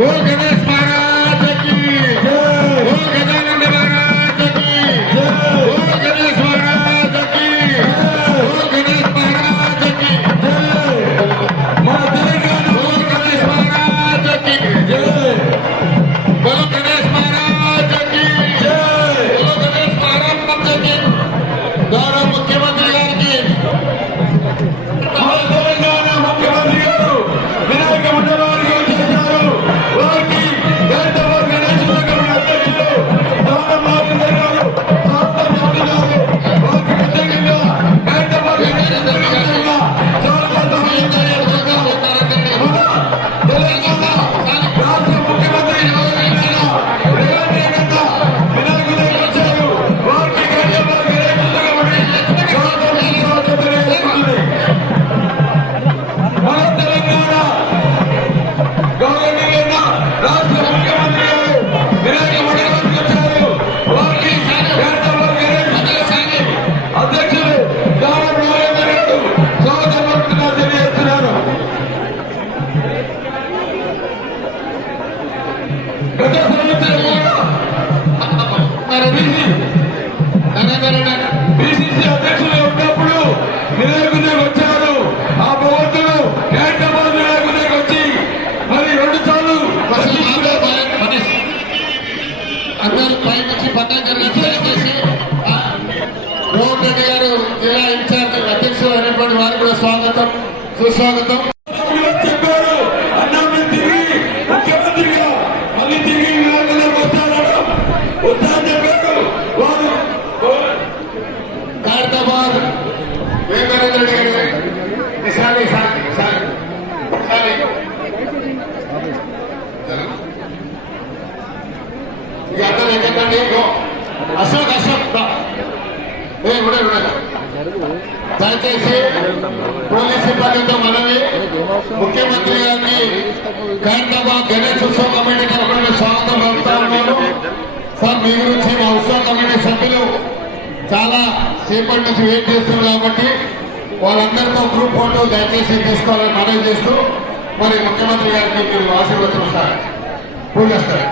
गणेश महाराज की जय, गजानंद महाराज की जय, गणेश महाराज की जय, गणेश महाराज की जय, गणेश महाराज की जय, बोलो गणेश महाराज की जय, बोलो गणेश महाराज की। गौरव मुख्यमंत्री गाరికి मुख्यमंत्री गाరు వినాయక మండలానికి వచ్చేశారు. వారికి గంటవారి గణేశుల కమిటీ అధ్యక్షులు దానమారి గారు స్వాగతం చెప్తున్నారు. వారికి ప్రత్యేకంగా గంటవారి గణేశుల కమిటీగా స్వాగతం తెలియజేస్తున్నారు. తెలంగాణ రాష్ట్ర ముఖ్యమంత్రి ప్రత్యేకంగా వినాయకుడికి వచ్చారు. వారికి గంటవారి గణేశుల కమిటీ స్వాగతం తెలియజేస్తుంది. మన తెలంగాణ గౌరవనీయులైన రాష్ట్ర ముఖ్యమంత్రి గారు వినాయక మండలానికి వచ్చారు. వారికి అధ్యక్షులు దానం నారాయణ గారు స్వాగతం పలుకుతున్నారు తెలియజేస్తున్నారు. గత సంవత్సరం బీసీసీ అధ్యక్షులు ఉన్నప్పుడు వినాయకుడికి వచ్చారు. ఆ భగవంతుడు కేంద్రబాబు వినాయకుడికి వచ్చి మరి 2 సార్లు అందరూ పైనుంచి పట్టాకర్ చేసి రోహన్ రెడ్డి గారు జిల్లా ఇన్ఛార్జ్ అధ్యక్షులు అనేటువంటి వారు కూడా స్వాగతం సుస్వాగతం. చెప్పారు. అన్నా మీరు తిరిగి ముఖ్యమంత్రిగా మళ్ళీ తిరిగి వినాయకుడికి వస్తారని చెప్పారు. వారు ఖైరతాబాద్ వేమరేంద్ర రెడ్డి గారు ఈసారి ఇక అందరూ ఏంటంటే అశోక్ దయచేసి పోలీస్ సిబ్బందితో మనవి ముఖ్యమంత్రి గారిని ఖైరతాబాద్ గణేష్ ఉత్సవ కమిటీ తరఫున స్వాగతం పలుకుతా ఉన్నాను. సార్ మీ గురించి మా ఉత్సవ కమిటీ సభ్యులు చాలా సేపటి నుంచి వెయిట్ చేస్తున్నారు కాబట్టి వాళ్ళందరితో గ్రూప్ ఫోటో దయచేసి తీసుకోవాలని మనవి చేస్తూ మరి ముఖ్యమంత్రి గారికి మీరు ఆశీర్వదిస్తారు పూజిస్తారు.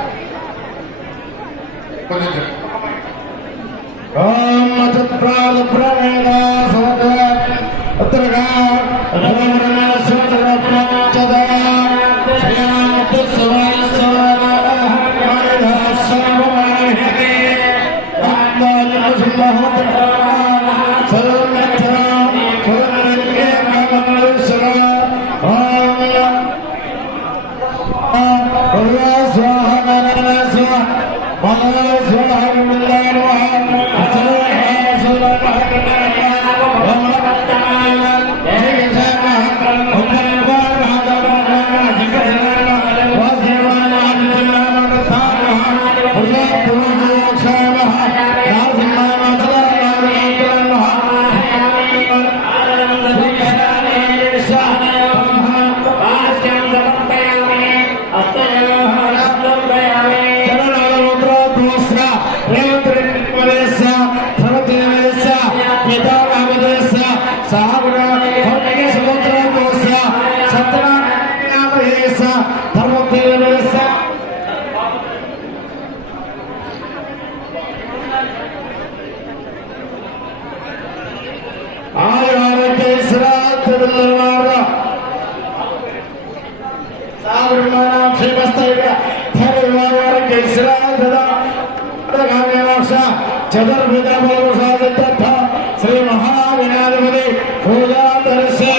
శ్రీ మహావినాధిపతి పూజా దర్శన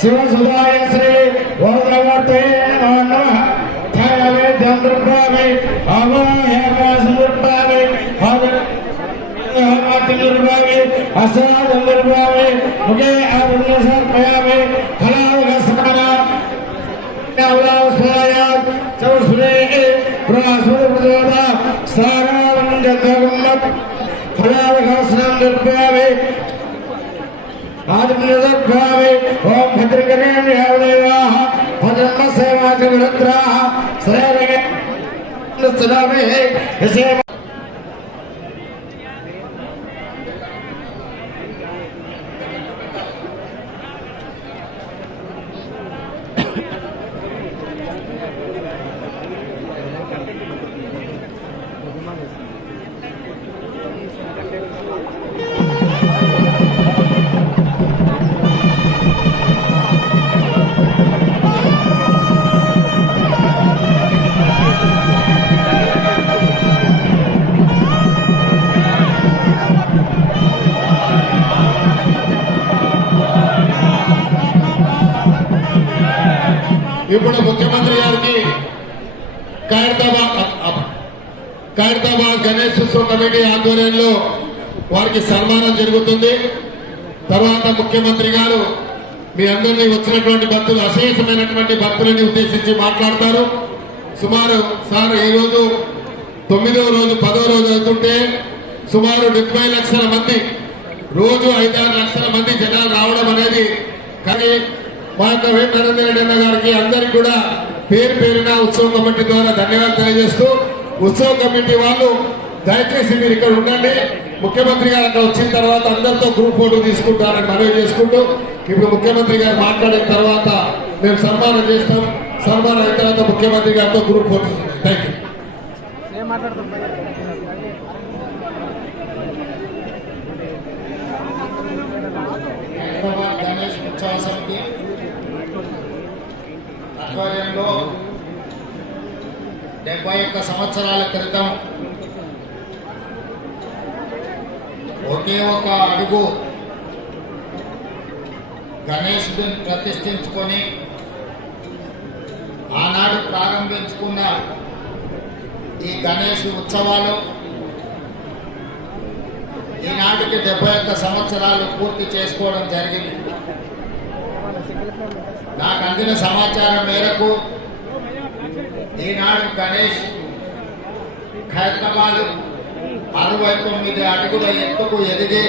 శివ సుధాయ శ్రీ ఓదరవర్తే నమః ధ్యాయమే చంద్రప్రామే అవాహ్యకాశుర్పామే హమాతిర్పామే అసాదర్పామే ముఖే ఆభరణసర్పయామే ఫలావస్మన నవలావస్మయాత్ చౌశ్రే ప్రాసురప్రదోద సారావంజగమ్మత్ ఫలావకాశనం దర్పామే आदि ओम भद्रकरेण సేవాచరుద్ర శ్రేయ ఇప్పుడు ముఖ్యమంత్రి గారికి ఖైరతాబాద్ గణేష్ ఉత్సవ కమిటీ ఆధ్వర్యంలో వారికి సన్మానం జరుగుతుంది. తర్వాత ముఖ్యమంత్రి గారు మీ అందరినీ వచ్చినటువంటి భక్తులు అశేషమైనటువంటి భక్తులని ఉద్దేశించి మాట్లాడతారు. సుమారు సార్ ఈ రోజు 9వ రోజు 10వ రోజు అవుతుంటే సుమారు 70 లక్షల మంది రోజు 5-6 లక్షల మంది జనాలు రావడం అనేది కానీ మా యొక్క వేట నరేంద్ర రెడ్డి అన్న గారికి అందరికి కూడా పేరు పేరున ఉత్సవ కమిటీ ద్వారా ధన్యవాదాలు తెలియజేస్తూ ఉత్సవ కమిటీ వాళ్ళు దయచేసి మీరు ఇక్కడ ఉండండి. ముఖ్యమంత్రి గారు అక్కడ వచ్చిన తర్వాత అందరితో గ్రూప్ ఫోటో తీసుకుంటారని మనవి చేసుకుంటూ ఇప్పుడు ముఖ్యమంత్రి గారు మాట్లాడిన తర్వాత మేము సన్మానం చేస్తాం. సన్మానం అయిన తర్వాత ముఖ్యమంత్రి గారితో group photo. Thank you. Ganesh ఉత్సవ సమితి ఆధ్వర్యంలో 71 సంవత్సరాల క్రితం ఒకే ఒక అడుగు గణేశుడిని ప్రతిష్ఠించుకొని ఆనాడు ప్రారంభించుకున్న ఈ గణేష్ ఉత్సవాలు ఈనాటికి 71 సంవత్సరాలు పూర్తి చేసుకోవడం జరిగింది. నాకు అందిన సమాచారం మేరకు ఈనాడు గణేష్ ఖైరతాబాద్ 69 అడుగుల ఎత్తుకు ఎదిగి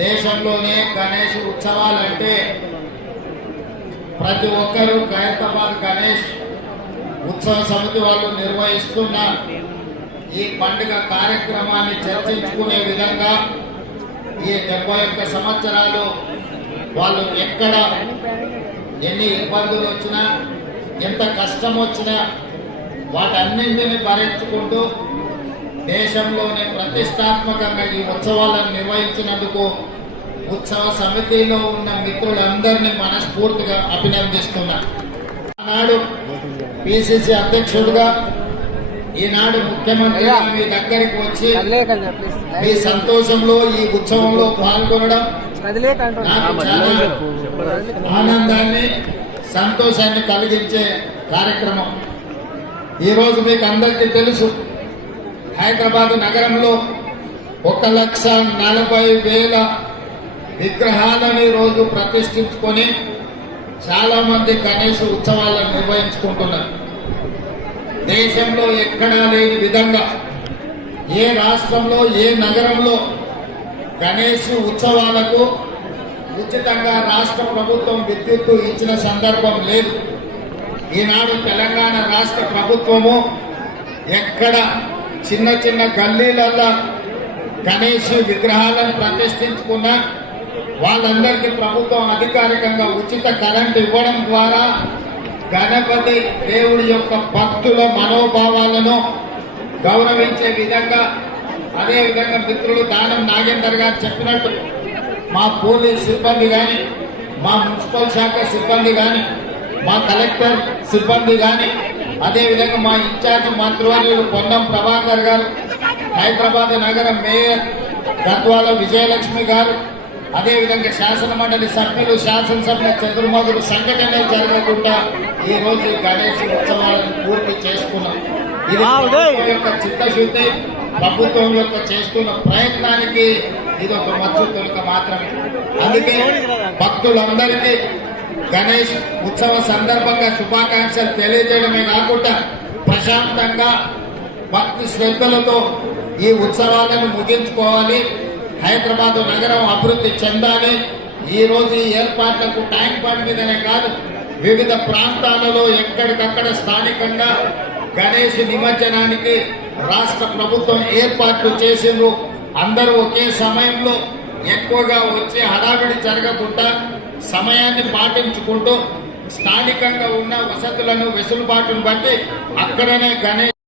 దేశంలోనే గణేష్ ఉత్సవాలంటే ప్రతి ఒక్కరూ ఖైరతాబాద్ గణేష్ ఉత్సవ సమితి వాళ్ళు నిర్వహిస్తున్న ఈ పండుగ కార్యక్రమాన్ని చర్చించుకునే విధంగా ఈ 71 సంవత్సరాలు వాళ్ళు ఎక్కడ ఎన్ని ఇబ్బందులు వచ్చినా ఎంత కష్టం వచ్చినా వాటన్నింటినీ భరించుకుంటూ దేశంలోనే ప్రతిష్టాత్మకంగా ఈ ఉత్సవాలను నిర్వహించినందుకు ఉత్సవ సమితిలో ఉన్న మిత్రులందరినీ మనస్ఫూర్తిగా అభినందిస్తున్నా. ఆనాడు పిసిసి అధ్యక్షుడుగా ఈనాడు ముఖ్యమంత్రి మీ దగ్గరికి వచ్చి మీ సంతోషంలో ఈ ఉత్సవంలో పాల్గొనడం నాకు చాలా ఆనందాన్ని సంతోషాన్ని కలిగించే కార్యక్రమం. ఈరోజు మీకు అందరికీ తెలుసు హైదరాబాద్ నగరంలో 1,40,000 విగ్రహాలని రోజు ప్రతిష్ఠించుకొని చాలా మంది గణేష్ ఉత్సవాలను నిర్వహించుకుంటున్నారు. దేశంలో ఎక్కడా లేని విధంగా ఏ రాష్ట్రంలో ఏ నగరంలో గణేష్ ఉత్సవాలకు ఉచితంగా రాష్ట్ర ప్రభుత్వం విద్యుత్తు ఇచ్చిన సందర్భం లేదు. ఈనాడు తెలంగాణ రాష్ట్ర ప్రభుత్వము ఎక్కడ చిన్న చిన్న గల్లీలల్లో గణేష్ విగ్రహాలను ప్రతిష్ఠించుకున్న వాళ్ళందరికీ ప్రభుత్వం అధికారికంగా ఉచిత కరెంటు ఇవ్వడం ద్వారా గణపతి దేవుడి యొక్క భక్తుల మనోభావాలను గౌరవించే విధంగా అదేవిధంగా మిత్రులు దానం నాగేందర్ గారు చెప్పినట్టు మా పోలీస్ సిబ్బంది కానీ మా మున్సిపల్ శాఖ సిబ్బంది కానీ మా కలెక్టర్ సిబ్బంది కానీ అదేవిధంగా మా ఇన్ఛార్జ్ మంత్రివర్యులు పొన్నం ప్రభాకర్ గారు, హైదరాబాద్ నగర మేయర్ గద్వాల విజయలక్ష్మి గారు, అదేవిధంగా శాసన మండలి సభ్యులు శాసనసభ్యుల చతుర్మదులు సంఘటన జరగకుండా ఈ రోజు గణేష్ ఉత్సవాలను పూర్తి చేసుకున్నాం. ఇది ప్రభుత్వం యొక్క చిత్తశుద్ధి, ప్రభుత్వం యొక్క చేస్తున్న ప్రయత్నానికి ఇది ఒక మచ్చు తొలక మాత్రమే. అందుకే భక్తులందరికీ గణేష్ ఉత్సవ సందర్భంగా శుభాకాంక్షలు తెలియజేయడమే కాకుండా ప్రశాంతంగా భక్తి శ్రద్ధలతో ఈ ఉత్సవాలను ముగించుకోవాలి, హైదరాబాద్ నగరం అభివృద్ధి చెందాలి. ఈ రోజు ఈ ఏర్పాట్లకు ట్యాంక్ బండ్ మీదనే కాదు వివిధ ప్రాంతాలలో ఎక్కడికక్కడ స్థానికంగా గణేష్ నిమజ్జనానికి రాష్ట్ర ప్రభుత్వం ఏర్పాట్లు చేసిండ్రు. అందరూ ఒకే సమయంలో ఎక్కువగా వచ్చే హడావిడి జరగకుండా సమయాన్ని పాటించుకుంటూ స్థానికంగా ఉన్న వసతులను వెసులుబాటును బట్టి అక్కడనే గణేష్